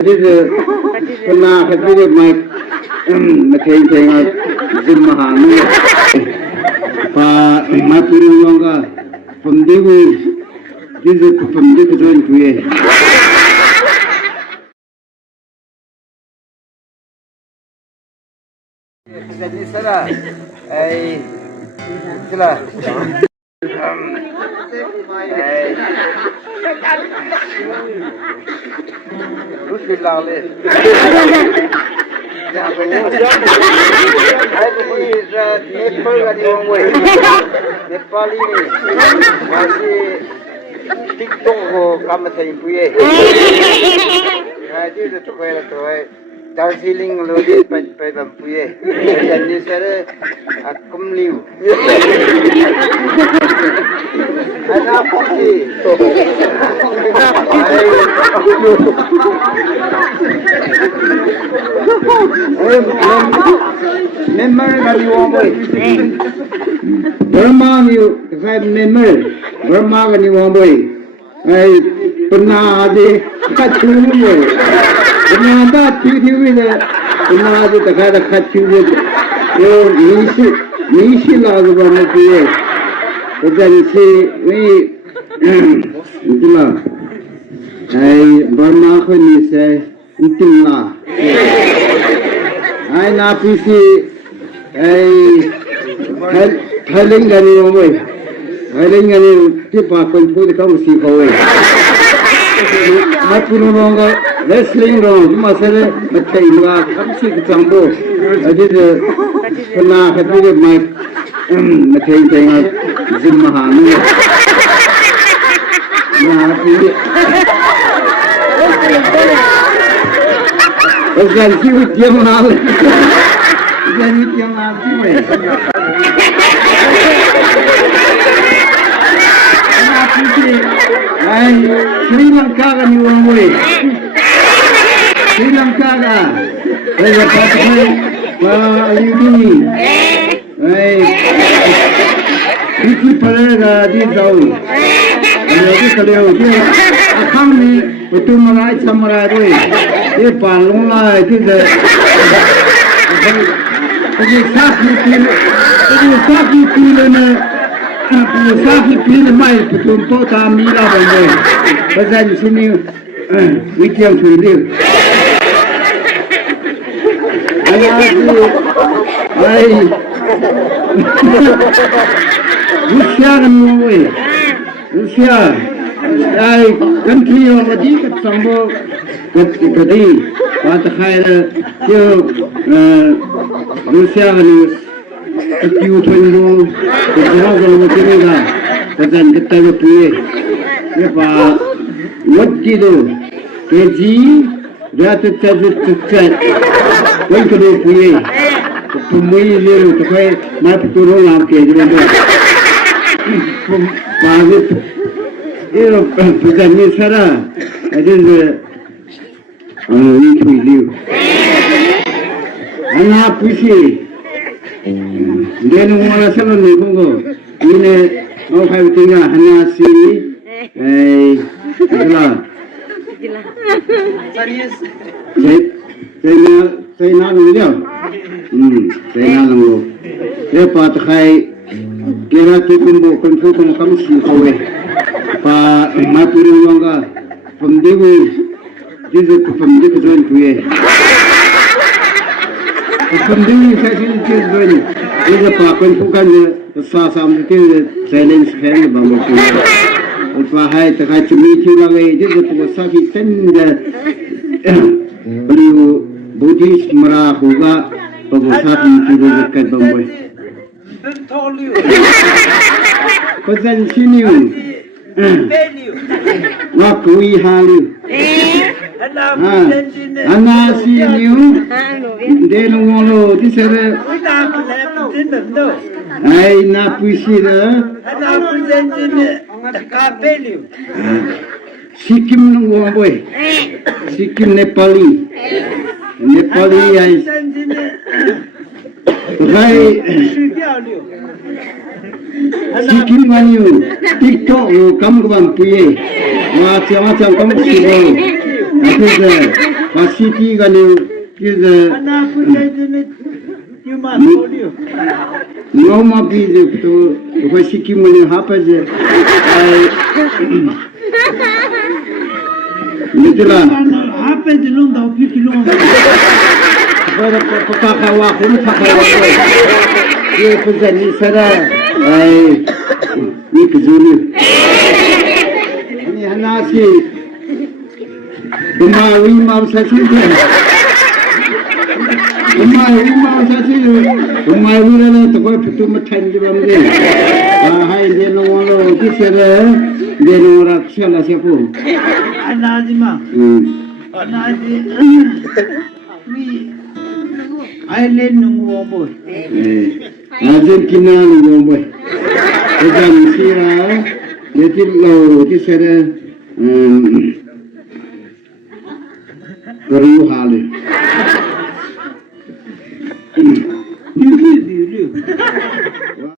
This is kena kecil mai macam tengah zoom mahal ni. Pa mai puri longer from this is from this zone kuye. Jadi salah, salah. Terus bilang le. Jangan banyak. Saya pergi Nepal kali orang way. Nepal ini masih TikTok ko kamu saya puye. Jadi itu kaya tu. Darjeeling lodi pai puye. Jadi saya akum liu. Ada apa sih? Member kali orang boy. Burma ni saya member. Burma kali orang boy. Pernah ada kacau ni. Pernah ada TV ni. Pernah ada tak kacau ni. Yo misi lagu mana puye. Jadi ni itulah. Burma ko ni saya intimlah. Na pisi Phumling gani omoi. Phumling gani tipa konfus kamu si kau. Aku nonga wrestling dong, masalah macam ini kamu si kecambo. Jadi kena kecil mai macam tengah zoom mahal ni. Na pisi. Bukan siut yang mahal. Bukan siut yang mahal sih. Sri Lanka kan ni orang boleh. Sri Lanka kan. Saya pakai LNBA-M. Ini pada di jauh. Jadi kalau dia akan ni betul marai samarai tu. Dia palung lah itu je. Jadi sakit pilih ni, sakit pilih mai betul betul kami lah benda. Pasal di sini weekend sudah. Rusia kan mui, Rusia. Country orang lagi kesambo kadi, pada kaya dia Rusia ni sekiu tunggu, kerja kalau macam ni lah, pasal kita puye, apa wajib tu, kerja dia tercet, kau kena puye, pemui ni tu kaya nak turun lam kerja ni, bagus. Ini pesan ni sana, ada ni tujuh. Anak puisi, dia nama sana ni kongko. Ini mau kau tinggal anak si, itulah. Serius. Saya nak dia. Saya nak lu. Dia pakai kira tu kumbu kamu si kau. Pa mai puri longer from this zone kuye. From this zone is a pa konfukan sasam tu challenge hai bamu kuye. Pa hai tak hai cumi lagi jadi tu sakit tenda beliau Buddhist merah juga bagus sakit itu dekat bamu. Pasal sini Wakui halu. Anak si new. Dia nunggu di sana. Ay napuisi dah. Sikkim nunggu boy. Sikkim Nepali ay. Hai. Sikkim maniu TikTok kamu kapan puye macam kamu sibuk. Apa tu? city kan is Anak aku jadi cuma audio. no ma bi to ko siki mani hapa je Nitila Apa je long dah pergi long. Para pakawa ko pakawa ko ye pezani sara ai ni kuzuri ni hanasi Umawi mau sasi Umawi mau sasi Umawi la to ko pitu mathan di bamge hai de no lo kisere de no raksha la sepo Anazima. Anazi. We island nunggu boy. Argentina nunggu boy. Ejan sia jadi lo kisere Baru hal You.